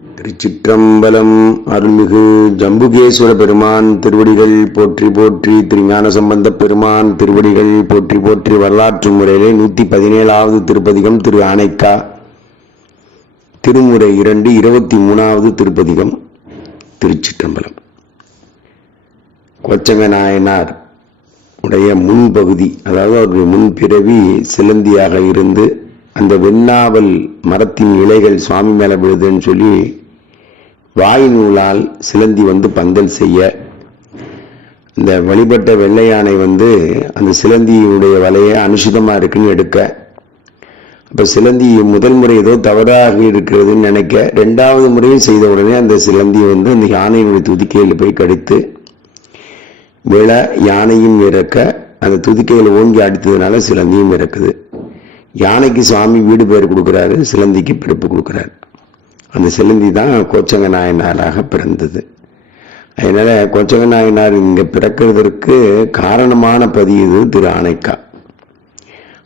திருச்சிற்றம்பலம் அருள்மிகு ஜம்புகேஸ்வர பெருமான் திருவடிகள் போற்றி போற்றி திருஞான சம்பந்த பெருமான் திருவடிகள் போற்றி போற்றி வரலாற்று முறையிலே நூத்தி பதினேழாவது திருப்பதிகம் திரு ஆனைக்கா. திருமுறை இரண்டு இருபத்தி மூணாவது திருப்பதிகம் திருச்சிற்றம்பலம். கொச்சங்க நாயனார் உடைய முன்பகுதி அதாவது அவருடைய முன்பிறவி சிலந்தியாக இருந்து அந்த வெண்ணாவல் மரத்தின் இலைகள் சுவாமி மேலே விழுதுன்னு சொல்லி வாய் நூலால் சிலந்தி வந்து பந்தல் செய்ய. இந்த வழிபட்ட வெள்ளை யானை வந்து அந்த சிலந்தியினுடைய வலையை அனுஷிதமாக இருக்குன்னு எடுக்க. அப்போ சிலந்தி முதல் முறை ஏதோ தவறாக இருக்கிறதுன்னு நினைக்க. ரெண்டாவது முறையும் செய்த உடனே அந்த சிலந்தி வந்து அந்த யானையினுடைய துதிக்கையில் போய் கடித்து விழ யானையும் இறக்க அந்த துதிக்கையில் ஓங்கி அடித்ததுனால சிலந்தியும் இறக்குது. யானைக்கு சுவாமி வீடு பேர் கொடுக்குறாரு சிலந்திக்கு பிறப்பு கொடுக்குறாரு. அந்த சிலந்தி தான் கோச்சங்க நாயனாராக பிறந்தது. அதனால் கோச்சங்க நாயனார் இங்கே பிறக்கிறதற்கு காரணமான பதியுது இது திரு ஆனைக்கா.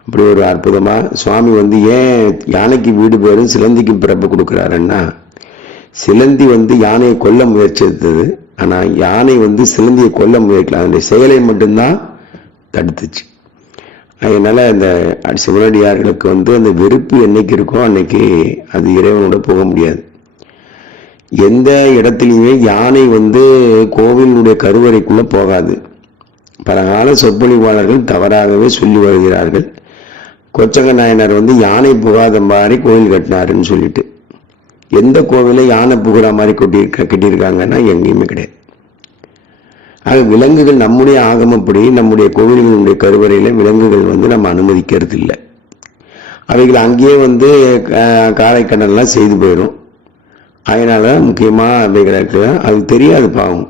அப்படி ஒரு அற்புதமாக சுவாமி வந்து ஏன் யானைக்கு வீடு பேரும் சிலந்திக்கு பிறப்பு கொடுக்குறாருன்னா சிலந்தி வந்து யானையை கொல்ல முயற்சித்தது. ஆனால் யானை வந்து சிலந்தியை கொல்ல முயற்சிக்கல. அதனுடைய செயலை மட்டும்தான் தடுத்துச்சு. அதனால அந்த சிவனடியார்களுக்கு வந்து அந்த வெறுப்பு என்னைக்கு இருக்கோ அன்னைக்கு அது இறைவனோட போக முடியாது. எந்த இடத்துலையுமே யானை வந்து கோவிலுடைய கருவறைக்குள்ளே போகாது. பலகால சொற்பொழிவாளர்கள் தவறாகவே சொல்லி வருகிறார்கள். கொச்சங்க நாயனார் வந்து யானை புகாத மாதிரி கோவில் கட்டினாருன்னு சொல்லிட்டு. எந்த கோவிலை யானை புகிற மாதிரி கொட்டி கட்டியிருக்காங்கன்னா எங்கேயுமே கிடையாது. ஆக விலங்குகள் நம்முடைய ஆகமப்படி நம்முடைய கோவில்களுடைய கருவறையில் விலங்குகள் வந்து நம்ம அனுமதிக்கிறது இல்லை அவைகள் அங்கேயே வந்து காரைக்கடன்லாம் செய்து போயிடும் அதனால முக்கியமாக அவைகளுக்கு அது தெரியாது பாவம்.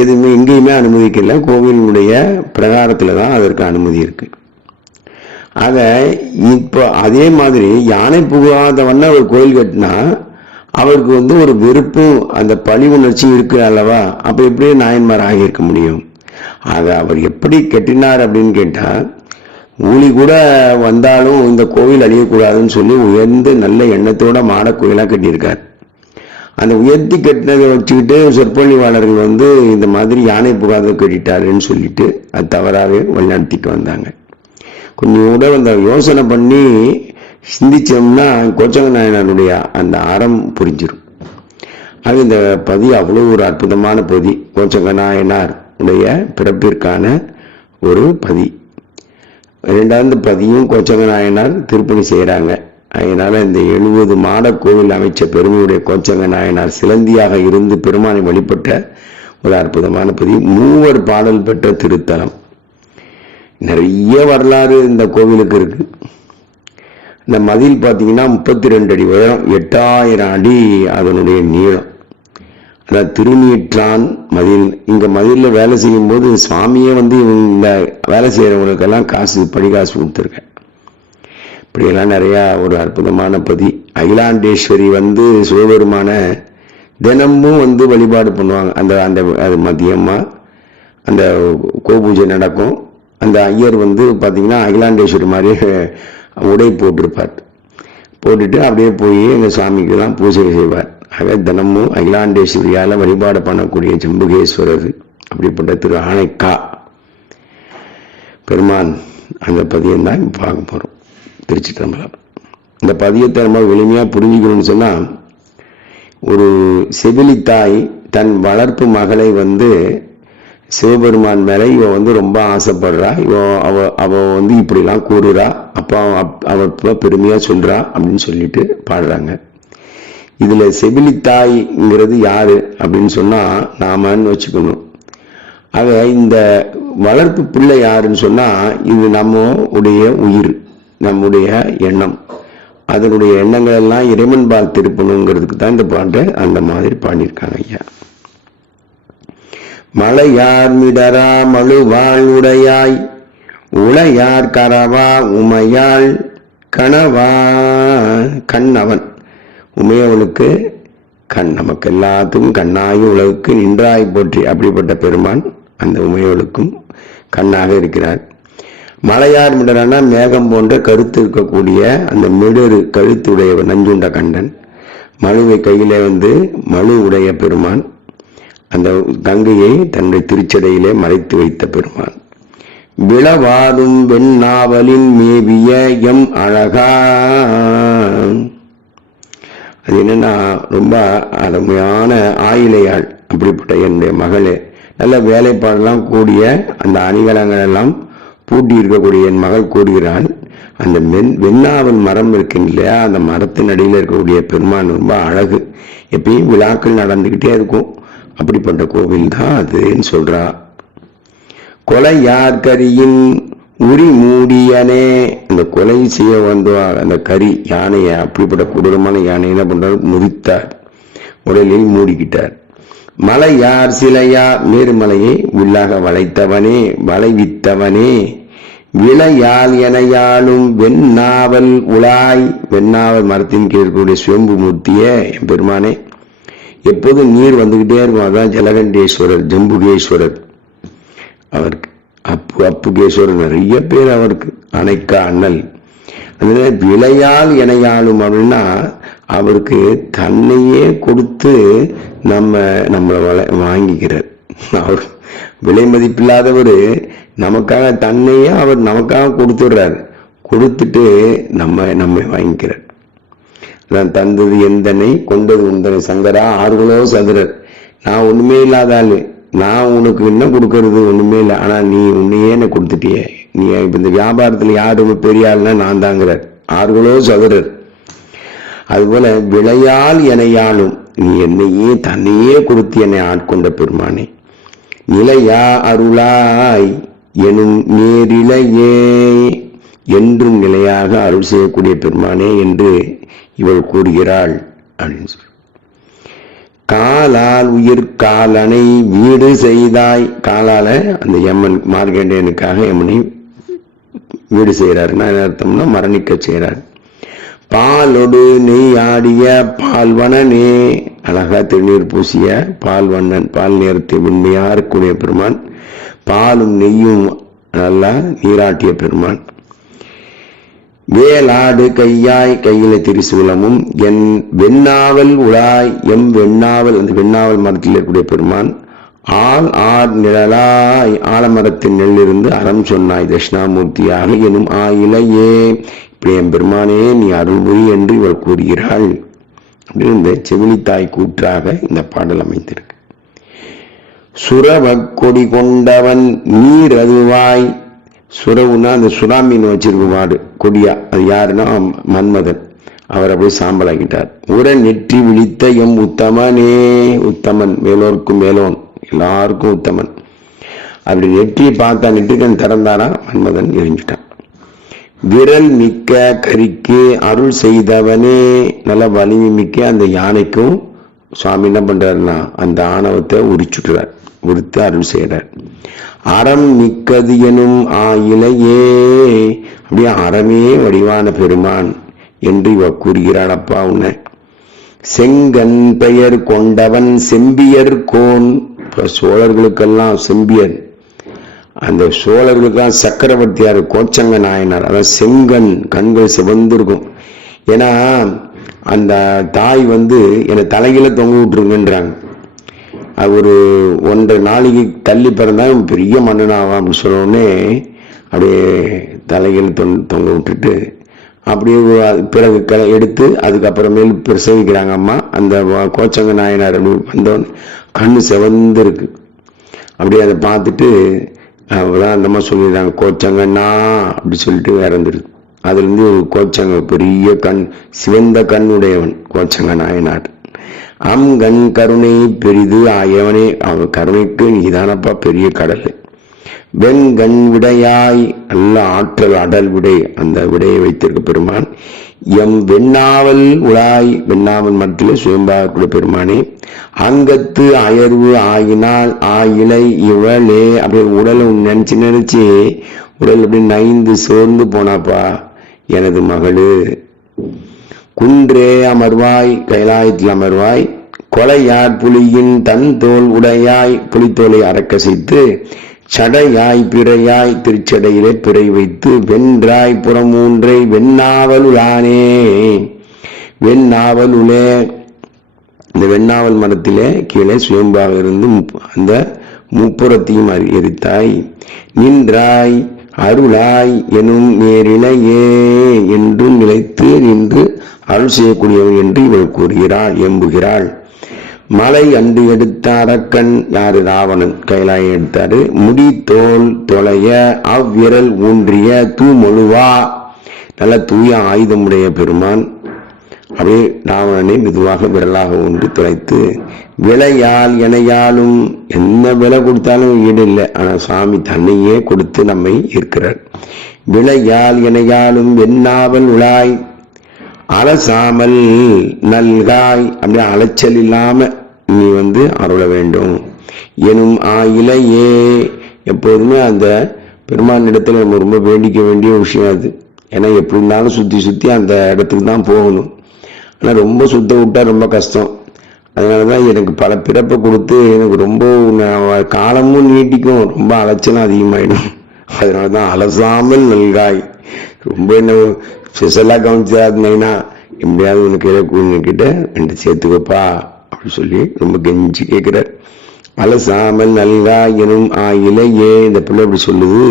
எதுவுமே எங்கேயுமே அனுமதிக்கல. கோவிலினுடைய பிரகாரத்தில் தான் அதற்கு அனுமதி இருக்குது ஆக இப்போ அதே மாதிரி யானை புகாதவண்ண ஒரு கோயில் கட்டினா அவருக்கு வந்து ஒரு வெறுப்பும் அந்த பழி உணர்ச்சி இருக்கு அல்லவா? அப்ப எப்படி நாயன்மார் ஆகியிருக்க முடியும்? ஆக அவர் எப்படி கட்டினார் அப்படின்னு கேட்டா ஊழி கூட வந்தாலும் இந்த கோவில் அழியக்கூடாதுன்னு சொல்லி உயர்ந்து நல்ல எண்ணத்தோட மாட கோயிலா கட்டியிருக்கார். அந்த உயர்த்தி கட்டினதை வச்சுக்கிட்டு சொற்பொழிவாளர்கள் வந்து இந்த மாதிரி யானை புகாத கட்டிட்டாருன்னு சொல்லிட்டு அது தவறாகவே வழிநடத்திட்டு வந்தாங்க. கொஞ்சம் கூட அந்த யோசனை பண்ணி சிந்திச்சோம்னா கோச்சங்க நாயனருடைய அந்த அறம் புரிஞ்சிடும் அது இந்த பதி அவ்வளவு ஒரு அற்புதமான பதி. கோச்சங்க நாயனார் உடைய பிறப்பிற்கான ஒரு பதி. ரெண்டாவது பதியும் கோச்சங்க நாயனார் திருப்பணி செய்கிறாங்க அதனால இந்த எழுபது மாட கோவில் அமைச்ச பெருமையுடைய கோச்சங்க நாயனார் சிலந்தியாக இருந்து பெருமானை வழிபட்ட ஒரு அற்புதமான பதி. மூவர் பாடல் பெற்ற திருத்தலம். நிறைய வரலாறு இந்த கோவிலுக்கு இருக்கு. இந்த மதில் பார்த்தீங்கன்னா முப்பத்தி ரெண்டு அடி உயரம் எட்டாயிரம் அடி அதனுடைய நீளம். அதாவது திருநீற்றான் மதில். இங்கே மதிலில் வேலை செய்யும்போது சுவாமியே வந்து இந்த வேலை செய்கிறவங்களுக்கெல்லாம் காசு படி காசு கொடுத்துருக்கேன் இப்படியெல்லாம் நிறையா ஒரு அற்புதமான பதி. அகிலாண்டேஸ்வரி வந்து சிவபெருமான தினமும் வந்து வழிபாடு பண்ணுவாங்க. அந்த அந்த அது மதியமாக அந்த கோபூஜை நடக்கும். அந்த ஐயர் வந்து பார்த்திங்கன்னா அகிலாண்டேஸ்வரி மாதிரி உடை போட்டிருப்பார். போட்டுட்டு அப்படியே போய் எங்கள் சுவாமிக்கெல்லாம் பூஜை செய்வார். ஆக தினமும் அகிலாண்டேஸ்வரியால் வழிபாடு பண்ணக்கூடிய ஜம்புகேஸ்வரர் அப்படிப்பட்ட திரு ஆணைக்கா பெருமான் அந்த பதியம் தான் இப்போ பார்க்க போகிறோம் திருச்சி தம்பலம் இந்த பதியத்தை நம்ம எளிமையாக புரிஞ்சுக்கணும்னு சொன்னால் ஒரு செவிலித்தாய் தன் வளர்ப்பு மகளை வந்து சிவபெருமான் மேலே இவன் வந்து ரொம்ப ஆசைப்படுறா. இவன் அவ அவ வந்து இப்படிலாம் கூறுறா. அப்பா அவ பெருமையாக சொல்கிறாள் அப்படின்னு சொல்லிட்டு பாடுறாங்க. இதுல செவிலித்தாய்ங்கிறது யார் அப்படின்னு சொன்னால் நாமன்னு வச்சுக்கணும். ஆக இந்த வளர்ப்பு பிள்ளை யாருன்னு சொன்னால் இது நம்ம உடைய உயிர் நம்முடைய எண்ணம். அதனுடைய எண்ணங்கள் எல்லாம் இறைவன்பால் திருப்பணுங்கிறதுக்கு தான் இந்த பாட்டை அந்த மாதிரி பாடியிருக்காங்க ஐயா. மலையார் மிடரா மழுவாள் உடையாய் உளையார் கரவா உமையாள் கணவா கண்ணவன். உமையவனுக்கு கண் நமக்கு எல்லாத்துக்கும் கண்ணாகி உலகுக்கு நின்றாய் போற்றி. அப்படிப்பட்ட பெருமான் அந்த உமையவளுக்கும் கண்ணாக இருக்கிறார். மலையார் மிடரானா மேகம் போன்ற கருத்து இருக்கக்கூடிய அந்த மிடரு கழுத்துடைய நஞ்சுண்ட கண்டன். மழுவை கையிலே வந்து மழு உடைய பெருமான். அந்த கங்கையை தன்னுடைய திருச்சடையிலே மறைத்து வைத்த பெருமான். விளவாடும் வெண்ணாவலின் மேவிய எம் அழகா அது என்னன்னா ரொம்ப அருமையான ஆயிலையாள் அப்படிப்பட்ட என்னுடைய மகளே. நல்ல வேலைப்பாடெல்லாம் கூடிய அந்த அணிகலங்கள் எல்லாம் பூட்டி இருக்கக்கூடிய என் மகள் கூடுகிறான் அந்த மென் வெண்ணாவல் மரம் இருக்குங்க இல்லையா? அந்த மரத்தின் அடியில் இருக்கக்கூடிய பெருமான் ரொம்ப அழகு. எப்பயும் விழாக்கள் நடந்துக்கிட்டே இருக்கும். அப்படிப்பட்ட கோவில் தான் அதுன்னு சொல்றா. கொலை யார் கரியின் உரி மூடியனே இந்த கொலை செய்ய வந்த அந்த கரி யானையை அப்படிப்பட்ட கொடூரமான யானை என்ன பண்றாரு? முறித்தார். உடலில் மூடிக்கிட்டார். மலை யார் சிலையா? மேருமலையை உள்ளாக வளைத்தவனே வளைவித்தவனே. விளையால் எனையாலும் வெண்ணாவல் உலாய் வெண்ணாவல் மரத்தின் கீழ் இருக்கக்கூடிய சுயம்பு மூர்த்தியே என் பெருமானே. எப்போதும் நீர் வந்துகிட்டே இருக்கும். அதான் ஜலகண்டேஸ்வரர் ஜம்புகேஸ்வரர். அவருக்கு அப்பு அப்புகேஸ்வரர் நிறைய பேர் அவருக்கு. அணைக்கா அண்ணல். அதனால விலையால் இணையாளும் அப்படின்னா அவருக்கு தன்னையே கொடுத்து நம்ம நம்மளை வள- வாங்கிக்கிறார். அவர் விலை மதிப்பில்லாதவர் நமக்காக தன்னையே அவர் நமக்காக கொடுத்துடுறார். கொடுத்துட்டு நம்ம நம்மை வாங்கிக்கிறார். நான் தந்தது எந்தனை கொண்டது உந்தனை. சங்கரா ஆறுகளோ சதுரர். நான் ஒண்ணுமே இல்லாத ஆளு. நான் உனக்கு என்ன கொடுக்கறது? ஒண்ணுமே இல்லை. ஆனா நீ உன்னையே என்ன கொடுத்துட்டியே. நீ இப்ப இந்த வியாபாரத்துல யார் ரொம்ப பெரிய ஆளுனா நான் தாங்கிறார் ஆறுகளோ சதுரர். அதுபோல விளையால் எனையாளும் நீ என்னையே தன்னையே கொடுத்து என்னை ஆட்கொண்ட பெருமானே. நிலையா அருளாய் எனும் நேரிலையே. என்றும் நிலையாக அருள் செய்யக்கூடிய பெருமானே என்று இவள் கூறுகிறாள் அப்படின்னு சொல்லி காலால் உயிர் காலனை வீடு செய்தாய். காலால அந்த எம்மன் மார்கண்டேயனுக்காக எம்மனை வீடு செய்கிறாருன்னா என்ன அர்த்தம்னா மரணிக்க செய்கிறார். பாலொடு நெய் ஆடிய பால்வனனே. அழகா திருநீர் பூசிய பால்வண்ணன் பால் நேரத்தை உண்மையார் கூடிய பெருமான் பாலும் நெய்யும் நல்லா நீராட்டிய பெருமான். வேலாடு கையாய் கையில திரிசூலமும் என் வெண்ணாவல் உழாய் எம் வெண்ணாவல் அந்த வெண்ணாவல் மரத்தில் இருக்கக்கூடிய பெருமான் ஆள் ஆர் நிழலாய் ஆலமரத்தின் நெல்லிருந்து அறம் சொன்னாய் தட்சிணாமூர்த்தியாக எனும் ஆயிலையே. இப்படி என் பெருமானே நீ அருள்புரி என்று இவர் கூறுகிறாள். இந்த செவிலித்தாய் கூற்றாக இந்த பாடல் அமைந்திருக்கு. சுரவக் கொடி கொண்டவன் நீர் அதுவாய் சுரவுன்னா அந்த சுனாமின்னு வச்சிருக்க மாடு கொடியா. அது யாருன்னா மன்மதன். அவரை போய் சாம்பலாக்கிட்டார். உர நெற்றி விழித்த எம் உத்தமனே உத்தமன் மேலோருக்கும் மேலோன். எல்லாருக்கும் உத்தமன். அப்படி நெற்றியை பார்த்தா நெற்றிக்கன் திறந்தானா மன்மதன் எரிஞ்சிட்டான். விரல் மிக்க கரிக்கு அருள் செய்தவனே நல்ல வலிமை மிக்க அந்த யானைக்கும் சுவாமி என்ன பண்றாருன்னா அந்த ஆணவத்தை உரிச்சுட்டுறார் உரித்து அருள் செய்கிறார். அறம் மிக்கது எனும் ஆயிலையே அப்படியே அறமே வடிவான பெருமான் என்று இவ கூறுகிறாள். அப்பா உன்னை செங்கன் பெயர் கொண்டவன் செம்பியர் கோன். சோழர்களுக்கெல்லாம் செம்பியர். அந்த சோழர்களுக்கெல்லாம் சக்கரவர்த்தியார் கோச்சங்க நாயனார் அதாவது செங்கன் கண்கள் சிவந்திருக்கும். ஏன்னா அந்த தாய் வந்து என்னை தலையில தொங்க விட்டுருங்கன்றாங்க. ஒரு ஒன்றரை நாளைக்கு தள்ளி பிறந்தா பெரிய மன்னனாவான் அப்படின்னு சொன்னோடனே அப்படியே தலையில் தொங் தொங்க விட்டுட்டு அப்படியே பிறகு க எடுத்து அதுக்கப்புறமேல் பிரசவிக்கிறாங்க அம்மா. அந்த கோச்சங்க நாயனார் அப்படி கண்ணு செவந்திருக்கு. அப்படியே அதை பார்த்துட்டு அவதான் அந்த அம்மா சொல்லிடுறாங்க கோச்சங்கண்ணா அப்படி சொல்லிட்டு இறந்துருக்கு அதுலேருந்து கோச்சங்க பெரிய கண் சிவந்த கண்ணுடையவன் கோச்சங்க நாயனார். அங்கண் கருணை பெரிது ஆயவனே அவன் கருணைக்கு நீதானப்பா பெரிய கடல் வெண் கண் விடையாய் நல்ல ஆற்றல் அடல் விடை அந்த விடையை வைத்திருக்க பெருமான். எம் வெண்ணாவல் உலாய் வெண்ணாவல் மட்டில் சுயம்பாகக்கூடிய பெருமானே. அங்கத்து அயர்வு ஆயினால் ஆயிலை இவளே அப்படியே உடலை நினைச்சு நினைச்சு உடல் அப்படி நைந்து சோர்ந்து போனாப்பா எனது மகளு. குன்றே அமர்வாய் கைலாயத்தில் அமர்வாய் கொலையார் புலியின் தன் தோல் உடையாய் புலித்தோலை அறக்கசைத்து சடையாய் பிறையாய் திருச்சடையிலே பிறை வைத்து வென்றாய் புறமூன்றை வெண்ணாவலுளானே வெண்ணாவலுளே இந்த வெண்ணாவல் மரத்திலே கீழே சுயம்பாக இருந்து அந்த முப்புறத்தையும் எரித்தாய். நின்றாய் அருளாய் எனும் நேரிலையே என்றும் நிலைத்து நின்று அருள் செய்யக்கூடியவன் என்று இவள் கூறுகிறாள் எம்புகிறாள். மலை அன்று எடுத்த அரக்கன் யாரு ராவணன் கைலாயம் எடுத்தாரு. முடி தோல் தொலைய அவ்விரல் ஊன்றிய தூமொழுவா நல்ல தூய ஆயுதமுடைய பெருமான். அப்படியே ராவணனை மெதுவாக விரலாக ஒன்று துளைத்து விலையால் இணையாலும் என்ன விலை கொடுத்தாலும் ஈடு இல்லை. ஆனால் சுவாமி தன்னையே கொடுத்து நம்மை இருக்கிறார் விலையால் இணையாலும் வெண்ணாவல் உழாய் அலசாமல் நல்காய் அப்படியே அலைச்சல் இல்லாம நீ வந்து அருள வேண்டும். எனும் ஆயிலையே. எப்போதுமே அந்த பெருமான் இடத்துல நம்ம ரொம்ப வேண்டிக்க வேண்டிய விஷயம் அது. ஏன்னா எப்படி இருந்தாலும் சுற்றி சுற்றி அந்த இடத்துக்கு தான் போகணும். ஆனால் ரொம்ப சுத்த விட்டா ரொம்ப கஷ்டம். அதனாலதான் எனக்கு பல பிறப்பை கொடுத்து எனக்கு ரொம்ப காலமும் நீட்டிக்கும். ரொம்ப அலைச்சலும் அதிகமாயிடும். அதனாலதான் அலசாமல் நல்காய். ரொம்ப என்ன ஸ்பெஷலாக கவனிச்சா எப்படியாவது உனக்கு கிட்ட ரெண்டு சேர்த்துக்கப்பா அப்படி சொல்லி ரொம்ப கெஞ்சி கேட்குறார். அலசாமல் நல்கா எனும் ஆயிலையே இந்த பிள்ளை இப்படி சொல்லுது.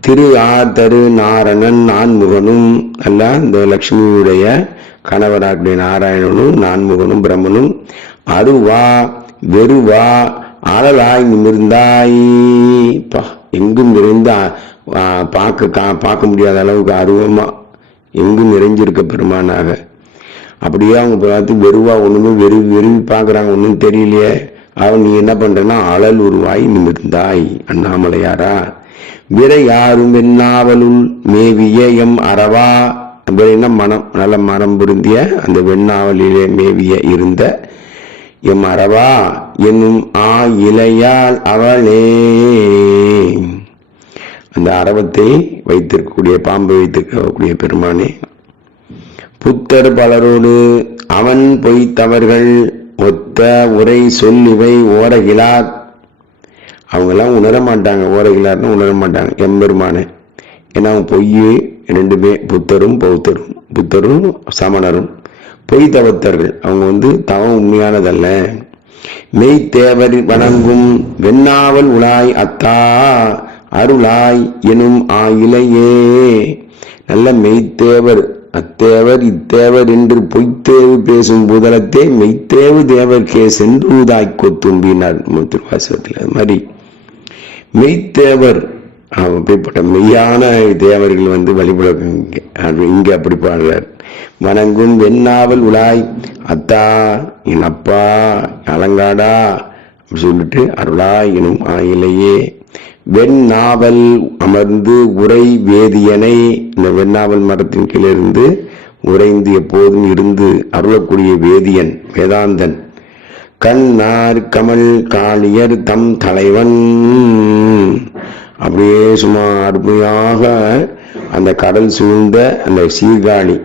திரு ஆதரு நாரணன் நான்முகனும் அல்ல இந்த லக்ஷ்மியுடைய கணவராகிய நாராயணனும் நான்முகனும் பிரம்மனும். அருவா வெறுவா அழலாய் நிமிர்ந்தாய். பா எங்கும் நிறைந்த பார்க்க கா- பார்க்க முடியாத அளவுக்கு அருவமா எங்கும் நிறைஞ்சிருக்க பெருமானாக. அப்படியே அவங்க பார்த்து வெறுவா ஒன்றுமே வெறு வெறுவி பார்க்குறாங்க ஒன்றும் தெரியலையே. அவன் நீ என்ன பண்ணுறன்னா அழல் உருவாய் நிமிர்ந்தாய் அண்ணாமலையாரா. விரை யாரும் வெண்ணாவலுள் மேவிய எம் அறவா. விரைனா மனம் நல்ல மனம் பொருந்திய அந்த வெண்ணாவலிலே மேவிய இருந்த எம் அறவா என்னும் ஆ இலையால் அவளே. அந்த அரவத்தை வைத்திருக்கக்கூடிய பாம்பை வைத்திருக்கக்கூடிய பெருமானே புத்தர் பலரோடு அவன் பொய்த்தவர்கள் ஒத்த உரை சொல்லிவை ஓரகிலார் அவங்கெல்லாம் உணர மாட்டாங்க ஓரகிலார்னு உணர மாட்டாங்க. எம்பெருமானே ஏன்னா அவங்க பொய் ரெண்டுமே புத்தரும் பௌத்தரும். புத்தரும் சமணரும். பொய் தவத்தர்கள். அவங்க வந்து தவம் உண்மையானதல்ல. மெய்த்தேவர் வணங்கும் வெண்ணாவல் உலாய் அத்தா அருளாய் எனும் ஆயிலையே. நல்ல மெய்த்தேவர் அத்தேவர் இத்தேவர் என்று பொய்த்தேவு பேசும் புதலத்தே மெய்த்தேவு தேவர்க்கே சென்றுதாய் கொத்தும்பினார் திருவாசகத்தில் அது மாதிரி மெய்த்தேவர். அப்படிப்பட்ட மெய்யான தேவர்கள் வந்து வழிபட இங்கே. அப்படி பாடுறார். வணங்கும் வெண்ணாவல் உலாய் அத்தா என் அப்பா அலங்காடா அப்படி சொல்லிட்டு அருளா எனும் ஆயிலையே. வெண்ணாவல் அமர்ந்து உரை வேதியனை இந்த வெண்ணாவல் மரத்தின் கீழிருந்து உறைந்து எப்போதும் இருந்து அருளக்கூடிய வேதியன் வேதாந்தன். கண்ணார் கமல் காளியர் தம் தலைவன். அப்படியே சும்மா அருமையாக அந்த கடல் சூழ்ந்த அந்த சீர்காழி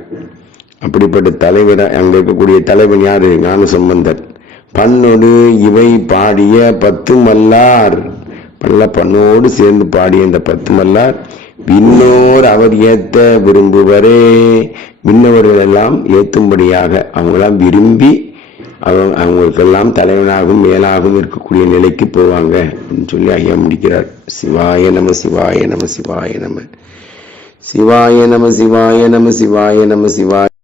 அப்படிப்பட்ட தலைவரை அங்கே இருக்கக்கூடிய தலைவன் யாரு? ஞான சம்பந்தர் பண்ணொடு இவை பாடிய பத்து மல்லார் பல்ல பண்ணோடு சேர்ந்து பாடிய இந்த பத்து மல்லார் விண்ணோர் அவர் ஏத்த விரும்புவரே. விண்ணவர்கள் எல்லாம் ஏத்தும்படியாக அவங்களாம் விரும்பி அவங்க அவங்களுக்கெல்லாம் தலைவனாகவும் மேலாகவும் இருக்கக்கூடிய நிலைக்கு போவாங்க அப்படின்னு சொல்லி ஐயா முடிக்கிறார். சிவாய நம சிவாய நம சிவாய நம. சிவாய நம சிவாய நம சிவாய நம சிவாய